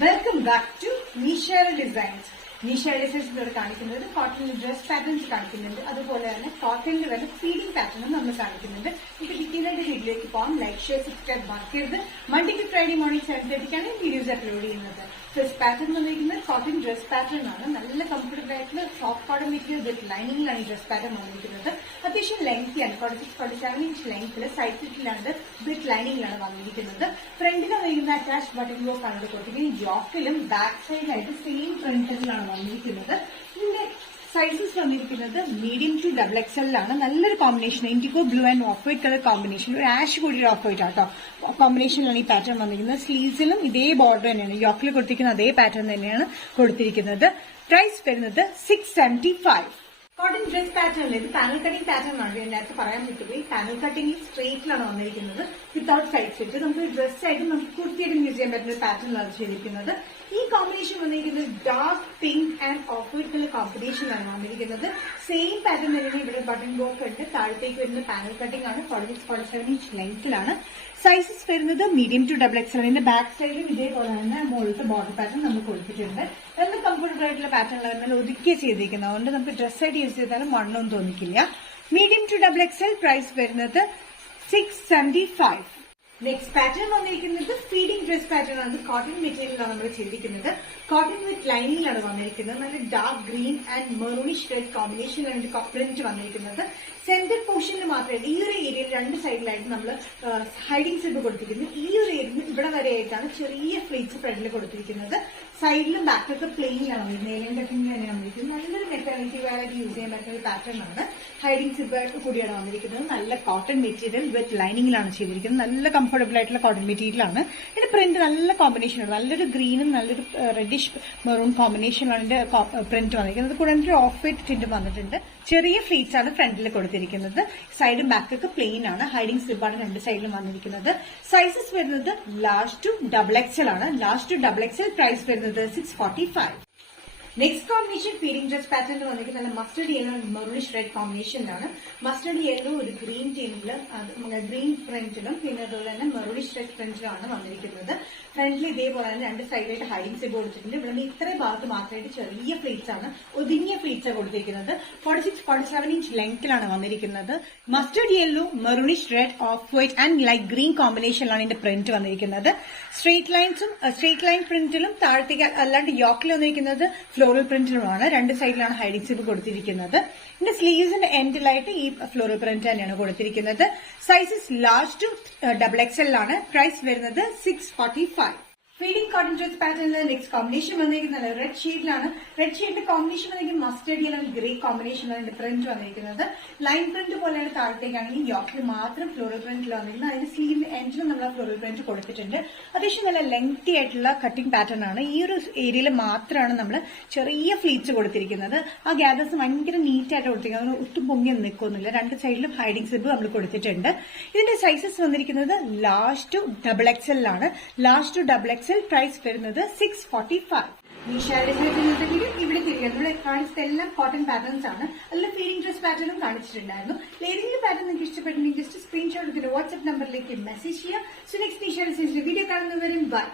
Welcome back to നിഷയുടെ designs. നിഷയുടെ ഡിസൈൻസിലൂടെ കാണിക്കുന്നത് കോട്ടൺ ഡ്രസ് പാറ്റേൺസ് കാണിക്കുന്നുണ്ട്. അതുപോലെ തന്നെ കോട്ടണിൽ വരുന്ന ഫീഡിംഗ് പാറ്റേണും നമ്മൾ കാണിക്കുന്നുണ്ട്. ഇപ്പൊ ഡിറ്റെയിലായിട്ട് വീഡിയോയിലേക്ക് പോകാം. ലൈക്ക്, ഷെയർ, സബ്സ്ക്രൈബ് മറക്കരുത്. Monday to Friday morning 7:30 videos upload ചെയ്യുന്നത്. ഫസ്റ്റ് പാറ്റേൺ വന്നിരിക്കുന്നത് കോട്ടൺ ഡ്രസ് പാറ്റേൺ ആണ്. നല്ല കംഫർട്ടബിൾ ആയിട്ടുള്ള സോഫ്റ്റ് കോട്ടൺ മെറ്റീരിയൽ വിത്ത് ലൈനിങ്ങിലാണ് ഈ ഡ്രസ് പാറ്റേൺ വന്നിരിക്കുന്നത്. അത്യാവശ്യം ലെങ്തി ആണ്. 46-47 ഇഞ്ച് ലെങ്ത്തിൽ സൈഡ് ഫിറ്റിലാണ് വിത്ത് ലൈനിങ്ങിലാണ് വന്നിരിക്കുന്നത്. ഫ്രണ്ടിൽ വന്നിരിക്കുന്ന അറ്റാച്ച് ബട്ടൺ ബ്ലോക്ക് ആണ് കൊടുത്തിരിക്കുന്നത്. ജോക്കിലും ബാക്ക് സൈഡിലായിട്ട് സെയിം പ്രിന്റിലാണ് വന്നിരിക്കുന്നത്. ഇതിന്റെ സൈസസ് വന്നിരിക്കുന്നത് മീഡിയം ടു ഡബിൾ എക്സെല്ലാണ്. നല്ലൊരു combination, indigo blue and off white colour combination, ഒരു ആഷ് കൂടിയൊരു ഓഫ് വൈറ്റ് ആട്ടോ കോമ്പിനേഷനിലാണ് ഈ പാറ്റേൺ വന്നിരിക്കുന്നത്. സ്ലീവ്സിലും ഇതേ ബോർഡർ തന്നെയാണ്, യോക്കിൽ കൊടുത്തിരിക്കുന്ന അതേ പാറ്റേൺ തന്നെയാണ് കൊടുത്തിരിക്കുന്നത്. പ്രൈസ് വരുന്നത് 675. കോട്ടൺ ഡ്രസ് പാറ്റേണിൽ ഇത് പാനൽ കട്ടിംഗ് പാറ്റേൺ ആണ്. ഞാൻ നേരത്തെ പറയാൻ പറ്റുപോയി. പാനൽ കട്ടിംഗ് സ്ട്രെയിറ്റിലാണ് വന്നിരിക്കുന്നത്, വിത്തൌട്ട് സൈഡ് ഫിറ്റ്. നമുക്ക് ഡ്രസ് ആയിട്ട് നമുക്ക് കുർത്തിയായിട്ട് യൂസ് ചെയ്യാൻ പറ്റുന്ന ഒരു പാറ്റേണിലാണ് ചെയ്തിരിക്കുന്നത്. ഈ കോമ്പിനേഷൻ വന്നിരിക്കുന്നത് dark pink and off white colour കോമ്പിനേഷനാണ് വന്നിരിക്കുന്നത്. സെയിം പാറ്റേൺ തന്നെയാണ്. ഇവിടെ ബട്ടൺ ബോക്ക് ഉണ്ട്. താഴത്തേക്ക് വരുന്ന പാനൽ കട്ടിംഗ് ആണ്. 46-47 ഇഞ്ച് ലെങ്ത്തിലാണ്. സൈസസ് വരുന്നത് മീഡിയം ടു ഡബിൾ എക്സൽ. ഇതിന്റെ ബാക്ക് സൈഡിലും ഇതേപോലെ തന്നെ മുകളിലത്തെ ബോർഡർ പാറ്റേൺ നമ്മൾ കൊടുത്തിട്ടുണ്ട്. നല്ല കംഫർട്ടബിൾ ആയിട്ടുള്ള പാറ്റേണിലാണ് നല്ല ഒതുക്കി ചെയ്തിരിക്കുന്നത്. അതുകൊണ്ട് നമുക്ക് ഡ്രസ് ആയിട്ട് യൂസ് ചെയ്താലും മണ്ണൊന്നും തോന്നിക്കില്ല. Medium to double XL. Price വരുന്നത് 675. നെക്സ്റ്റ് പാറ്റേൺ വന്നിരിക്കുന്നത് ഫീഡിംഗ് ഡ്രസ് പാറ്റേൺ ആണ്. കോട്ടൺ മെറ്റീരിയലാണ് നമ്മൾ ചെയ്തിരിക്കുന്നത്. കോട്ടൺ വിത്ത് ലൈനിങ്ങിലാണ് വന്നിരിക്കുന്നത്. നല്ല dark green and maroonish red കോമ്പിനേഷനിലാണ് പ്രിന്റ് വന്നിരിക്കുന്നത്. സെന്റർ പോർഷനിൽ മാത്രമേ ഈ ഒരു ഏരിയയിൽ രണ്ട് സൈഡിലായിട്ട് നമ്മൾ ഹൈഡിംഗ് സിബ് കൊടുത്തിരിക്കുന്നത്. ഈ ഒരു ഏരിയയിൽ ഇവിടെ വരെ ആയിട്ടാണ് ചെറിയ ഫ്ലീറ്റ്സ് ഫ്രണ്ടിൽ കൊടുത്തിരിക്കുന്നത്. സൈഡിലും ബാക്കൊക്കെ പ്ലെയിനിലാണ് വന്നിരിക്കുന്നത്. ഏലിയൻ കട്ടിംഗ് തന്നെയാണ് വന്നിരിക്കുന്നത്. നല്ലൊരു മെറ്റേണിറ്റി വെയറായിട്ട് യൂസ് ചെയ്യാൻ പറ്റുന്ന ഒരു പാറ്റേൺ ആണ്. ഹൈഡിംഗ് സിബ് കൂടിയാണ് വന്നിരിക്കുന്നത്. നല്ല കോട്ടൺ മെറ്റീരിയൽ വിത്ത് ലൈനിങ്ങിലാണ് ചെയ്തിരിക്കുന്നത്. നല്ല കംഫർട്ടബിൾ ആയിട്ടുള്ള കോട്ടൺ മെറ്റീരിയലാണ്. ഇതിന്റെ പ്രിന്റ് നല്ല കോമ്പിനേഷനാണ്. നല്ലൊരു ഗ്രീനും നല്ലൊരു റെഡിഷ് മെറൂൺ കോമ്പിനേഷനാണ് ഇതിന്റെ പ്രിന്റ് വന്നിരിക്കുന്നത്. കൂടെ ഒരു ഓഫ് വൈറ്റ് ടിന്റ് വന്നിട്ടുണ്ട്. ചെറിയ ഫ്ലീറ്റ്സ് ആണ് ഫ്രണ്ടിൽ കൊടുത്തിരിക്കുന്നത്. സൈഡും ബാക്കൊക്കെ പ്ലെയിൻ ആണ്. ഹൈഡിംഗ് സ്ലിപ്പാണ് രണ്ട് സൈഡിലും വന്നിരിക്കുന്നത്. സൈസസ് വരുന്നത് ലാർജ് ടു ഡബിൾ എക്സൽ ആണ്. Large to double XL. Price വരുന്നത് 645. Next combination feeding dress pattern വന്നിരിക്കുന്നത് നല്ല മസ്റ്റർഡ് യെല്ലോ മെറൂണിഷ് റെഡ് കോമ്പിനേഷനിലാണ്. മസ്റ്റർഡ് യെല്ലോ ഒരു ഗ്രീൻ ടീമിലും ഗ്രീൻ പ്രിന്റിലും പിന്നെ അതുപോലെ തന്നെ മെറൂണിഷ് റെഡ് പ്രിന്റിലാണ് വന്നിരിക്കുന്നത്. ഫ്രണ്ടിൽ ഇതേപോലെ തന്നെ രണ്ട് സൈഡിലായിട്ട് ഹൈഡിംഗ് സിബ് കൊടുത്തിട്ടുണ്ട്. ഇവിടെ ഇത്രയും ഭാഗത്ത് മാത്രമായിട്ട് ചെറിയ ഫ്ലീറ്റ്സ് ആണ്, ഒതുങ്ങിയ ഫ്ലീറ്റ്സ് കൊടുത്തിരിക്കുന്നത്. 46-47 ഇഞ്ച് ലെങ്ത്തിലാണ് വന്നിരിക്കുന്നത്. Mustard yellow maroonish red off white and light green കോമ്പിനേഷനിലാണ് ഇതിന്റെ പ്രിന്റ് വന്നിരിക്കുന്നത്. സ്ട്രെയിറ്റ് ലൈൻ പ്രിന്റിലും താഴത്തേക്ക് അല്ലാണ്ട് യോക്കിൽ വന്നിരിക്കുന്നത് ഫ്ലോറൽ പ്രിന്റിലുമാണ്. രണ്ട് സൈഡിലാണ് ഹൈഡിംഗ് സിബ് കൊടുത്തിരിക്കുന്നത്. ഇതിന്റെ സ്ലീവ്സിന്റെ എൻഡിലായിട്ട് ഈ ഫ്ലോറൽ പ്രിന്റ് തന്നെയാണ് കൊടുത്തിരിക്കുന്നത്. Sizes large to double XL ആണ്. പ്രൈസ് വരുന്നത് 645. ഫീഡിംഗ് കോട്ടൺ ഡ്രസ് പാറ്റേണിൽ നെക്സ്റ്റ് കോമ്പിനേഷൻ വന്നിരിക്കുന്നത് റെഡ് ഷെയ്ഡിലാണ്. റെഡ് ഷെയ്ഡിന്റെ കോമ്പിനേഷൻ വന്നിരിക്കുന്നത് മസ്റ്റേർഡ് യെല്ലോ ഗ്രേ കോമ്പിനേഷനിലാണ് പ്രിന്റ് വന്നിരിക്കുന്നത്. ലൈൻ പ്രിന്റ് പോലെയാണ്. താഴത്തേക്കാണെങ്കിൽ യോക്കിൽ മാത്രം ഫ്ലോറൽ പ്രിന്റിൽ വന്നിരിക്കുന്നത്. അതിന്റെ സ്ലീവ് എൻഡിലും നമ്മൾ ഫ്ലോറൽ പ്രിന്റ് കൊടുത്തിട്ടുണ്ട്. അത്യാവശ്യം നല്ല ലെങ്തി ആയിട്ടുള്ള കട്ടിംഗ് പാറ്റേൺ ആണ്. ഈ ഒരു ഏരിയയിൽ മാത്രമാണ് നമ്മൾ ചെറിയ ഫ്ലീറ്റ്സ് കൊടുത്തിരിക്കുന്നത്. ആ ഗ്യാദേഴ്സ് ഭയങ്കര നീറ്റായിട്ട് കൊടുത്തിരിക്കുന്നത്. ഒട്ടും പൊങ്ങി നിൽക്കൊന്നുമില്ല. രണ്ട് സൈഡിലും ഹൈഡിംഗ് സിബ് നമ്മൾ കൊടുത്തിട്ടുണ്ട്. ഇതിന്റെ സൈസസ് വന്നിരിക്കുന്നത് ലാർജ് ടു ഡബിൾ എക്സലാണ്. Large to double XL. Price വരുന്നത് 645. നിഷയുടെ വീഡിയോ ഇവിടെ തിരികെ നമ്മൾ കാണിച്ചത് എല്ലാം കോട്ടൺ പാറ്റേൺസ് ആണ്. അതിൽ ഫീഡിംഗ് ഡ്രസ് പാറ്റേണും കാണിച്ചിട്ടുണ്ടായിരുന്നു. ഏതെങ്കിലും പാറ്റേൺ നിങ്ങൾക്ക് ഇഷ്ടപ്പെട്ടെങ്കിൽ ജസ്റ്റ് സ്ക്രീൻഷോട്ട് എടുത്തിട്ട് വാട്സ്ആപ്പ് നമ്പറിലേക്ക് മെസ്സേജ് ചെയ്യുക. സോ നെക്സ്റ്റ് നിഷയുടെ വീഡിയോ കാണുന്നവരും ബൈ.